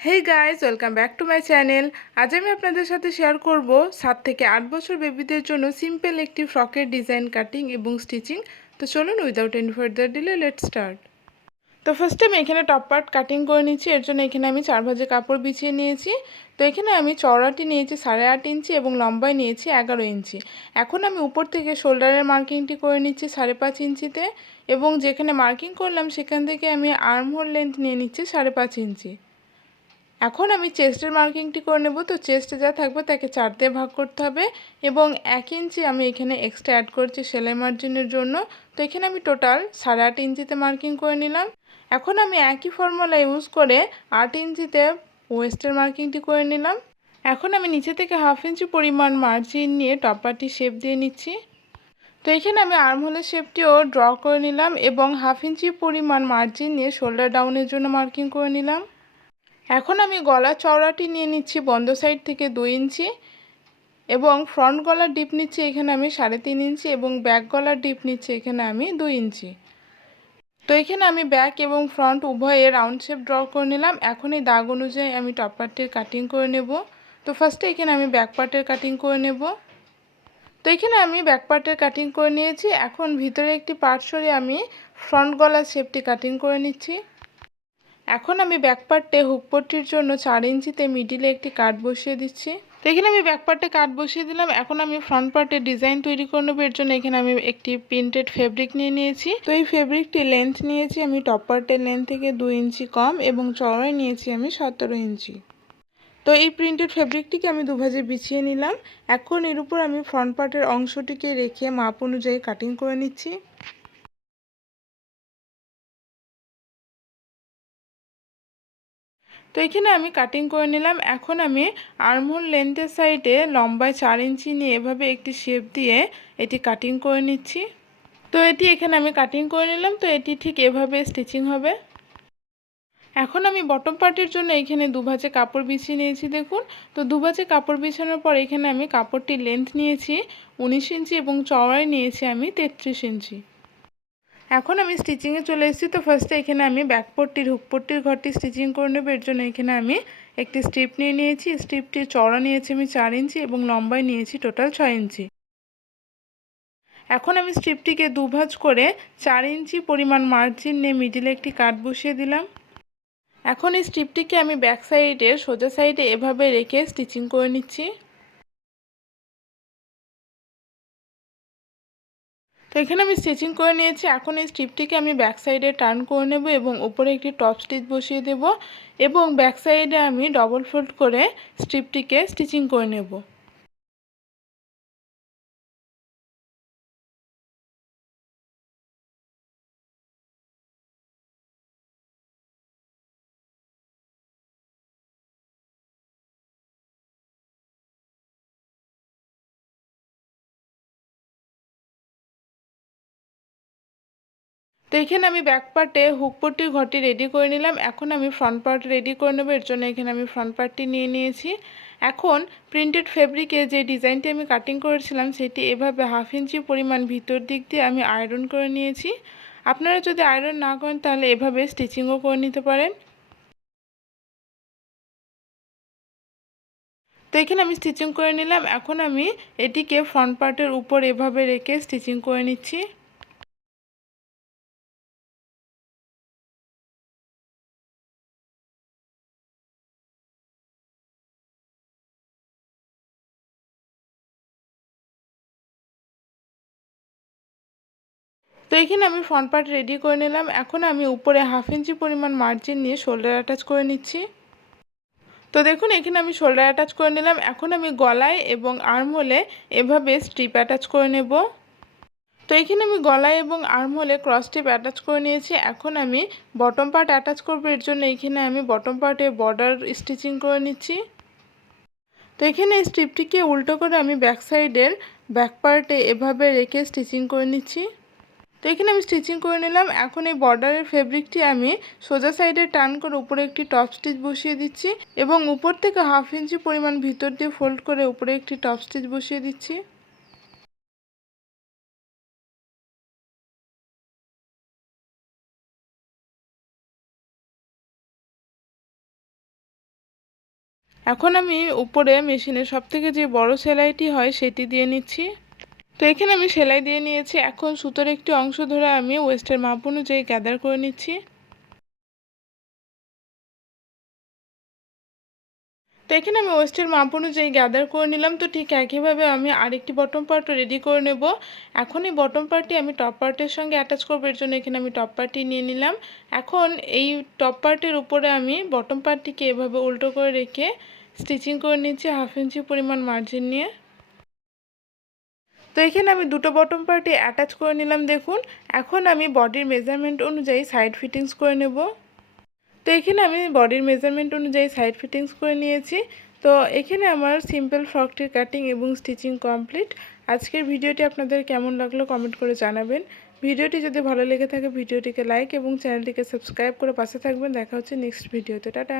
Hey guys, welcome back to my channel. আজ আমি আপনাদের সাথে শেয়ার করব 7 থেকে 8 বছর বেবিদের জন্য সিম্পল একটি ফ্রকের ডিজাইন কাটিং এবং স্টিচিং। তো চলুন without any further delay let's start. তো ফার্স্টে আমি এখানে টপ পার্ট কাটিং করে নিচ্ছি। এর জন্য এখানে আমি 4 ভাঁজে কাপড় বিছিয়ে নিয়েছি। তো এখানে আমি চওড়াটি নিয়েছি 8.5 ইঞ্চি এবং লম্বায় নিয়েছি 11 ইঞ্চি। এখন আমি উপর থেকে শোল্ডারের মার্কিংটি করে নিচ্ছি 5.5 ইঞ্চিতে, এবং যেখানে মার্কিং করলাম সেখান থেকে আমি আর্ম হোল লেন্থ নিয়ে নিচ্ছি 5.5 ইঞ্চি। এখন আমি চেস্টের মার্কিংটি করে নেব। তো চেস্টে যা থাকবে তাকে 4 দিয়ে ভাগ করতে হবে, এবং 1 ইঞ্চি আমি এখানে এক্সট্রা অ্যাড করছি সেলাই মার্জিনের জন্য। তো এখানে আমি টোটাল 8.5 ইঞ্চিতে মার্কিং করে নিলাম। এখন আমি একই ফর্মুলা ইউজ করে 8 ইঞ্চিতে ওয়েস্টের মার্কিংটি করে নিলাম। এখন আমি নিচে থেকে 1/2 ইঞ্চি পরিমাণ মার্জিন নিয়ে টপারটি শেপ দিয়ে নিচ্ছি। তো এখানে আমি আর্মহোলের শেপটিও ড্র করে নিলাম, এবং 1/2 ইঞ্চি পরিমাণ মার্জিন নিয়ে শোল্ডার ডাউনের জন্য মার্কিং করে নিলাম। এখন আমি গলার চওড়াটি নিয়ে নিচ্ছি বন্ধ সাইড থেকে 2 ইঞ্চি, এবং ফ্রন্ট গলার ডিপ নিচ্ছি এখানে আমি 3.5 ইঞ্চি, এবং ব্যাক গলার ডিপ নিচ্ছি এখানে আমি 2 ইঞ্চি। তো এখানে আমি ব্যাক এবং ফ্রন্ট উভয়ে রাউন্ড শেপ ড্র করে নিলাম। এখন এই দাগ অনুযায়ী আমি টপ পার্টের কাটিং করে নেব। তো ফার্স্টে এখানে আমি ব্যাক পার্টের কাটিং করে নেব। তো এখানে আমি ব্যাক পার্টের কাটিং করে নিয়েছি। এখন ভিতরে একটি পার্ট সরিয়ে আমি ফ্রন্ট গলার শেপটি কাটিং করে নিচ্ছি। এখন আমি ব্যাক পার্টে হুক পট্টির জন্য 4 ইঞ্চিতে মিডিলে একটি কাট বসিয়ে দিচ্ছি। তো এখানে আমি ব্যাক পার্টে কাট বসিয়ে দিলাম। এখন আমি ফ্রন্ট পার্টে ডিজাইন তৈরি করে নেব। এর জন্য এখানে আমি একটি প্রিন্টেড ফেব্রিক নিয়ে নিয়েছি। তো এই ফেব্রিকটি লেন্থ নিয়েছি আমি টপ পার্টের লেন্থ থেকে 2 ইঞ্চি কম, এবং চওড়ায় নিয়েছি আমি 17 ইঞ্চি। তো এই প্রিন্টেড ফেব্রিকটিকে আমি দুভাজে বিছিয়ে নিলাম। এখন এর উপর আমি ফ্রন্ট পার্টের অংশটিকে রেখে মাপ অনুযায়ী কাটিং করে নিচ্ছি। তো এখানে আমি কাটিং করে নিলাম। এখন আমি আর্মহোল লেন্থের সাইডে লম্বায় 4 ইঞ্চি নিয়ে এভাবে একটি শেপ দিয়ে এটি কাটিং করে নিচ্ছি। তো এটি এখানে আমি কাটিং করে নিলাম। তো এটি ঠিক এভাবে স্টিচিং হবে। এখন আমি বটম পার্টের জন্য এখানে দুভাজে কাপড় বিছিয়ে নিয়েছি দেখুন। তো দুভাজে কাপড় বিছানোর পর এখানে আমি কাপড়টির লেন্থ নিয়েছি 19 ইঞ্চি, এবং চওড়ায় নিয়েছি আমি 33 ইঞ্চি। এখন আমি স্টিচিংয়ে চলে এসেছি। তো ফার্স্টে এখানে আমি ব্যাক পট্টির হুক পট্টির ঘরটি স্টিচিং করে নেব। এর জন্য এখানে আমি একটি স্ট্রিপ নিয়ে নিয়েছি। স্ট্রিপটির চওড়া নিয়েছি আমি 4 ইঞ্চি, এবং লম্বায় নিয়েছি টোটাল 6 ইঞ্চি। এখন আমি স্ট্রিপটিকে দুভাজ করে 4 ইঞ্চি পরিমাণ মার্জিন নিয়ে মিডিলে একটি কাট বসিয়ে দিলাম। এখন এই স্ট্রিপটিকে আমি ব্যাক সাইডের সোজা সাইডে এভাবে রেখে স্টিচিং করে নিচ্ছি। তো এখানে আমি স্টিচিং করে নিয়েছি। এখন এই স্ট্রিপটিকে আমি ব্যাক সাইডে টার্ন করে নেব, এবং উপরে একটি টপ স্টিচ বসিয়ে দেব, এবং ব্যাক সাইডে আমি ডবল ফোল্ড করে স্ট্রিপটিকে স্টিচিং করে নেব। তো এখানে আমি ব্যাক পার্টে হুক পট্টির ঘরটি রেডি করে নিলাম। এখন আমি ফ্রন্ট পার্ট রেডি করে নেব। এর জন্য এখানে আমি ফ্রন্ট পার্টটি নিয়ে নিয়েছি। এখন প্রিন্টেড ফেব্রিকে যে ডিজাইনটি আমি কাটিং করেছিলাম সেটি এভাবে 1/2 ইঞ্চি পরিমাণ ভিতর দিক দিয়ে আমি আয়রন করে নিয়েছি। আপনারা যদি আয়রন না করেন তাহলে এভাবে স্টিচিংও করে নিতে পারেন। তো এখানে আমি স্টিচিং করে নিলাম। এখন আমি এটিকে ফ্রন্ট পার্টের উপর এভাবে রেখে স্টিচিং করে নিচ্ছি। তো এখানে আমি ফ্রন্ট পার্ট রেডি করে নিলাম। এখন আমি উপরে 1/2 ইঞ্চি পরিমাণ মার্জিন নিয়ে শোল্ডার অ্যাটাচ করে নিচ্ছি। তো দেখুন এখানে আমি শোল্ডার অ্যাটাচ করে নিলাম। এখন আমি গলায় এবং আর্মহোলে এভাবে স্ট্রিপ অ্যাটাচ করে নেব। তো এখানে আমি গলায় এবং আর্মহোলে ক্রস স্ট্রিপ অ্যাটাচ করে নিয়েছি। এখন আমি বটম পার্ট অ্যাটাচ করব। এর জন্য এখানে আমি বটম পার্টে বর্ডার স্টিচিং করে নিচ্ছি। তো এখানে এই স্ট্রিপটিকে উল্টো করে আমি ব্যাক সাইডের ব্যাক পার্টে এভাবে রেখে স্টিচিং করে নিচ্ছি। তো এখানে আমি স্টিচিং করে নিলাম। এখন এই বর্ডারের ফেব্রিকটি আমি সোজা সাইডে টার্ন করে উপরে একটি টপ স্টিচ বসিয়ে দিচ্ছি, এবং উপর থেকে 1/2 ইঞ্চি পরিমাণ ভিতর দিয়ে ফোল্ড করে উপরে একটি টপ স্টিচ বসিয়ে দিচ্ছি। এখন আমি উপরে মেশিনের সবথেকে যে বড় সেলাইটি হয় সেটি দিয়ে নিচ্ছি। তো এখানে আমি সেলাই দিয়ে নিয়েছি। এখন সুতোর একটি অংশ ধরে আমি ওয়েস্টের মাপ অনুযায়ী গ্যাদার করে নিচ্ছি। তো এখানে আমি ওয়েস্টের মাপ অনুযায়ী গ্যাদার করে নিলাম। তো ঠিক একইভাবে আমি আরেকটি বটম পার্টও রেডি করে নেব। এখন এই বটম পার্টটি আমি টপ পার্টের সঙ্গে অ্যাটাচ করবো, এর জন্য এখানে আমি টপ পার্টটি নিয়ে নিলাম। এখন এই টপ পার্টের উপরে আমি বটম পার্টটিকে এভাবে উল্টো করে রেখে স্টিচিং করে নিচ্ছি 1/2 ইঞ্চি পরিমাণ মার্জিন নিয়ে। তো এখানে আমি দুটো বটম পার্টই অ্যাটাচ করে নিলাম দেখুন। এখন আমি বডির মেজারমেন্ট অনুযায়ী সাইড ফিটিংস করে নেব। তো এখানে আমি বডির মেজারমেন্ট অনুযায়ী সাইড ফিটিংস করে নিয়েছি। তো এখানে আমার সিম্পল ফ্রকটির কাটিং এবং স্টিচিং কমপ্লিট। আজকের ভিডিওটি আপনাদের কেমন লাগলো কমেন্ট করে জানাবেন। ভিডিওটি যদি ভালো লেগে থাকে ভিডিওটিকে লাইক এবং চ্যানেলটিকে সাবস্ক্রাইব করে পাশে থাকবেন। দেখা হচ্ছে নেক্সট ভিডিওতে। টাটা।